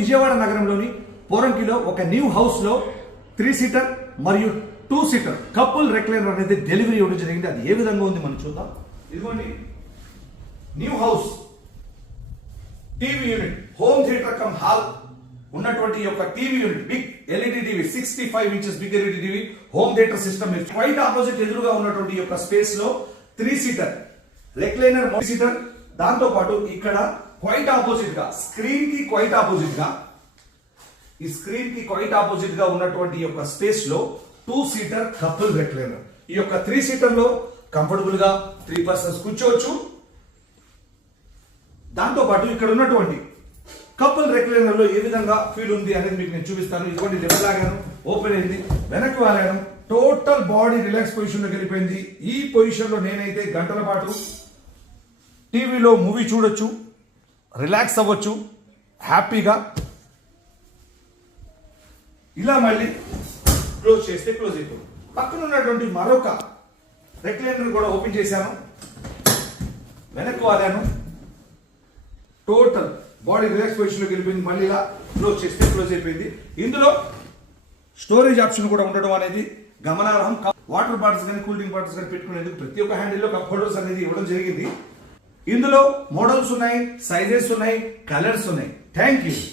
విజయవాడ నగరంలోని పోరంకిలో ఒక new house లో 3 సీటర్ మరియు 2 సీటర్ కపుల్ రెక్లైనర్ అనేది డెలివరీ ఇవ్వడం జరిగింది. అది ఏ విధంగా ఉంది మనం చూద్దాం. ఇదిగోండి new house TV unit, home theatre cum hall ఉన్నటువంటి యొక్క TV unit, big LED TV 65 inches big LED TV, home theatre system. Quite opposite ఎదురుగా ఉన్నటువంటి యొక్క స్పేస్ లో 3 సీటర్ రెక్లైనర్ 3 సీటర్. దాంతో పాటు ఇక్కడ క్వైట్ ఆపోజిట్ గా స్క్రీన్ కి క్వైట్ ఆపోజిట్ గా ఈ స్క్రీన్ కి క్వైట్ ఆపోజిట్ గా ఉన్నటువంటి యొక్క స్పేస్ లో 2 సీటర్ కపుల్ రెక్లైనర్. ఈ యొక్క 3 సీటర్ లో కంఫర్టబుల్ గా 3 పర్సన్స్ కూర్చోవచ్చు. దాంతో పాటు ఇక్కడ ఉన్నటువంటి కపుల్ రెక్లైనర్ లో ఏ విధంగా ఫీల్ ఉంది అనేది మీకు నేను చూపిస్తాను. ఇదిగోండి లెఫ్ట్ లాగాను, ఓపెన్ అయింది, వెనక్కి వాలాను, టోటల్ బాడీ రిలాక్స్ పొజిషన్ లో వెళ్ళిపోయింది. ఈ పొజిషన్ లో నేనైతే గంటల పాటు టీవీలో మూవీ చూడొచ్చు, రిలాక్స్ అవ్వచ్చు హ్యాపీగా. ఇలా మళ్ళీ క్లోజ్ చేస్తే క్లోజ్ అయిపోతుంది. పక్కన ఉన్నటువంటి మరొక రెక్లైనర్ కూడా ఓపెన్ చేశాను, వెనక్కి వాలాను, టోటల్ బాడీ రిలాక్స్ పొజిషన్ లోకి వెళ్ళిపోయింది. మళ్ళీ ఇలా క్లోజ్ చేస్తే క్లోజ్ అయిపోయింది. ఇందులో స్టోరేజ్ ఆప్షన్ కూడా ఉండడం అనేది గమనార్హం. వాటర్ బాటిల్స్ కానీ కూల్ డ్రింక్ బాటిల్స్ కానీ పెట్టుకునేందుకు ప్రతి ఒక్క హ్యాండిల్ లో కప్ హోల్డర్స్ అనేది ఇవ్వడం జరిగింది. ఇందులో మోడల్స్ ఉన్నాయి, సైజెస్ ఉన్నాయి, కలర్స్ ఉన్నాయి. Thank you.